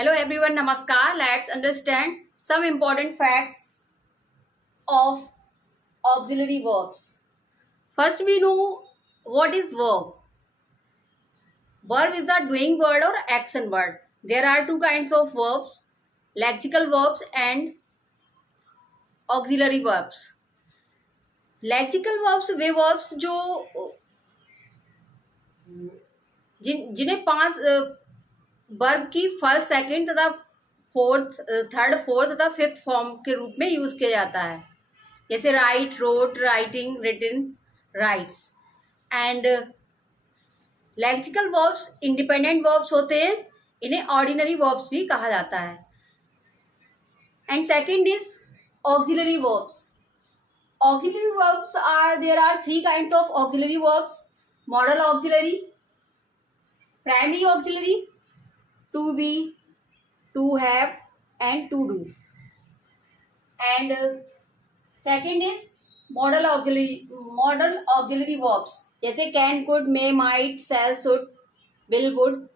Hello everyone, Namaskar. Let's understand some important facts of auxiliary verbs. First, we know what is verb. Verb is a doing word or action word. There are two kinds of verbs, lexical verbs and auxiliary verbs. Lexical verbs वे verbs जो जिन्हें पांच verb की first, second तथा fourth, third, fourth तथा fifth form के रूप में यूज किया जाता है, जैसे write, wrote, writing, written, writes. And lexical verbs independent verbs होते हैं, इन्हें ऑर्डिनरी वर्ब्स भी कहा जाता है। And second is auxiliary verbs. Auxiliary verbs there are three kinds of auxiliary verbs: modal auxiliary, primary auxiliary, to be, to have and to do. And second is modal auxiliary verbs, जैसे can, could, may, might, shall, should, will, would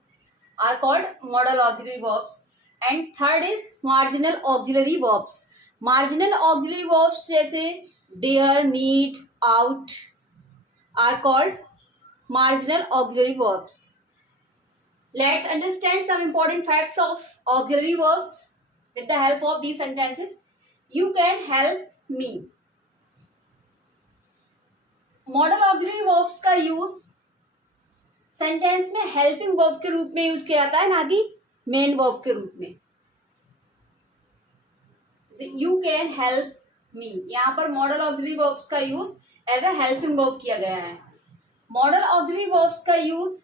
are called modal auxiliary verbs. And third is marginal auxiliary verbs. Marginal auxiliary verbs जैसे dare, need, ought are called marginal auxiliary verbs. Let's understand some important facts of auxiliary verbs with the help of these sentences. You can help me. Model auxiliary verbs का use sentence में helping verb के रूप में use किया जाता है, ना कि मेन वर्ब के रूप में। यू कैन हेल्प मी, यहाँ पर मॉडल ऑक्सिलरी वर्ब्स का use as a helping verb किया गया है। मॉडल ऑक्सिलरी वर्ब्स का यूज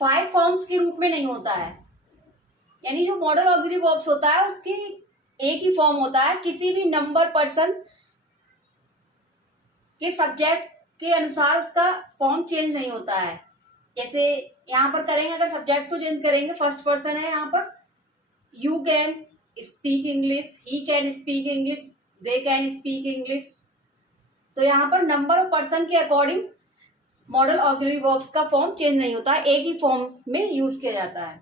फाइव फॉर्म्स के रूप में नहीं होता है, यानी जो मॉडल ऑक्सिलरी वर्ब्स होता है उसकी एक ही फॉर्म होता है, किसी भी नंबर, पर्सन के सब्जेक्ट के अनुसार उसका फॉर्म चेंज नहीं होता है। जैसे यहाँ पर करेंगे, अगर सब्जेक्ट को चेंज करेंगे, फर्स्ट पर्सन है यहाँ पर, you can speak English, he can speak English, they can speak English. तो यहाँ पर नंबर और पर्सन के अकॉर्डिंग मॉडल ऑक्सिलरी वर्ब्स का फॉर्म चेंज नहीं होता है, एक ही फॉर्म में यूज किया जाता है।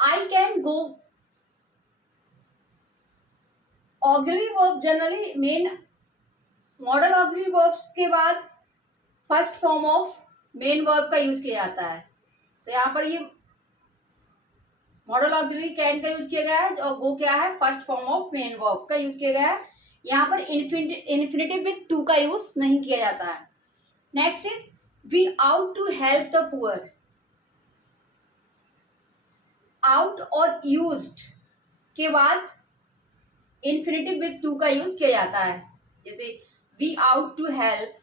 I can go, auxiliary verb generally main modal auxiliary verbs के बाद first form of main verb का यूज किया जाता है। तो यहाँ पर ये मॉडल ऑक्सिलरी कैन का यूज किया गया है, और गो क्या है, first form of main verb का यूज किया गया है। यहाँ पर इन्फिनिटिव विथ टू का यूज नहीं किया जाता है। Next is we ought to help the poor. Ought और यूज्ड के बाद इन्फिनिटिव विथ टू का यूज किया जाता है, जैसे we ought to help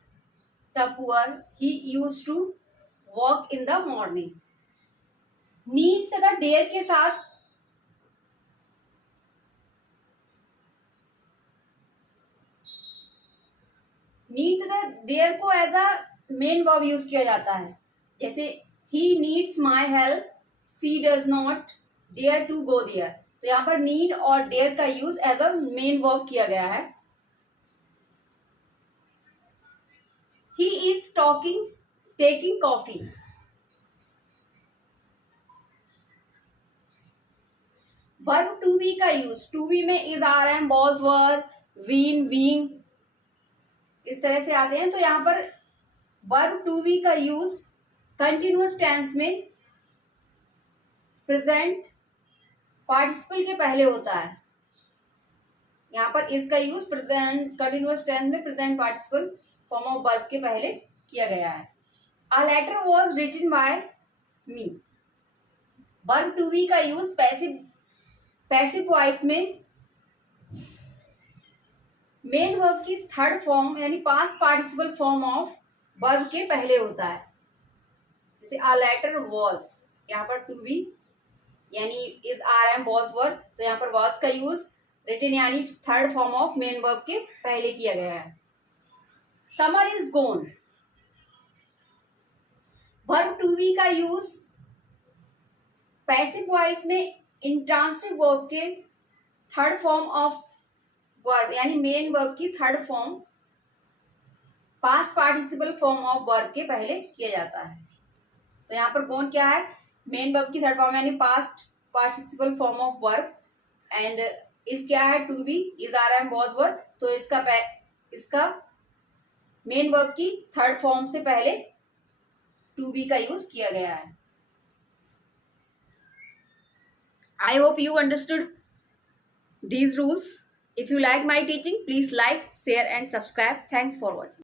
the poor, he used to walk in the morning. Need तथा डेयर के साथ नीड तथा डेयर को as a main verb use किया जाता है, जैसे he needs my help, she does not dare to go there. तो यहाँ पर नीड और डेयर का use as a main verb किया गया है। He is taking coffee. Verb to be का यूज, टू बी में is, are, am, was, were, been, being इस तरह से आते हैं। तो यहाँ पर वर्ब टू बी का यूज कंटिन्यूअस टेंस में प्रेजेंट पार्टिसिपल के पहले होता है। यहाँ पर इज का यूज प्रेजेंट कंटिन्यूअस टेंस में present participle form of verb के पहले किया गया है। A letter was written by me. Verb to be का यूज पैसिव वॉइस में मेन वर्ब की थर्ड फॉर्म यानी past participle form of verb के पहले होता है, जैसे अ लेटर वॉज, यहाँ पर टू बी यानी is, are, am, was, were, तो यहाँ पर वॉज का यूज रिटन यानी third form of main verb के पहले किया गया है। Summer is gone. Verb to be का यूज पैसिव वॉइस में इंट्रांसिटिव वर्ब के थर्ड फॉर्म ऑफ वर्ब यानी मेन वर्ब की third form past participle form of verb के पहले किया जाता है। तो यहाँ पर गोन क्या है, मेन वर्ब की थर्ड फॉर्म यानी past participle form of verb, and इस क्या है, to be, is, are, am, was, were. तो इसका मेन वर्ब की थर्ड फॉर्म से पहले टू बी का यूज किया गया है। I hope you understood these rules. If you like my teaching, please like, share and subscribe. Thanks for watching.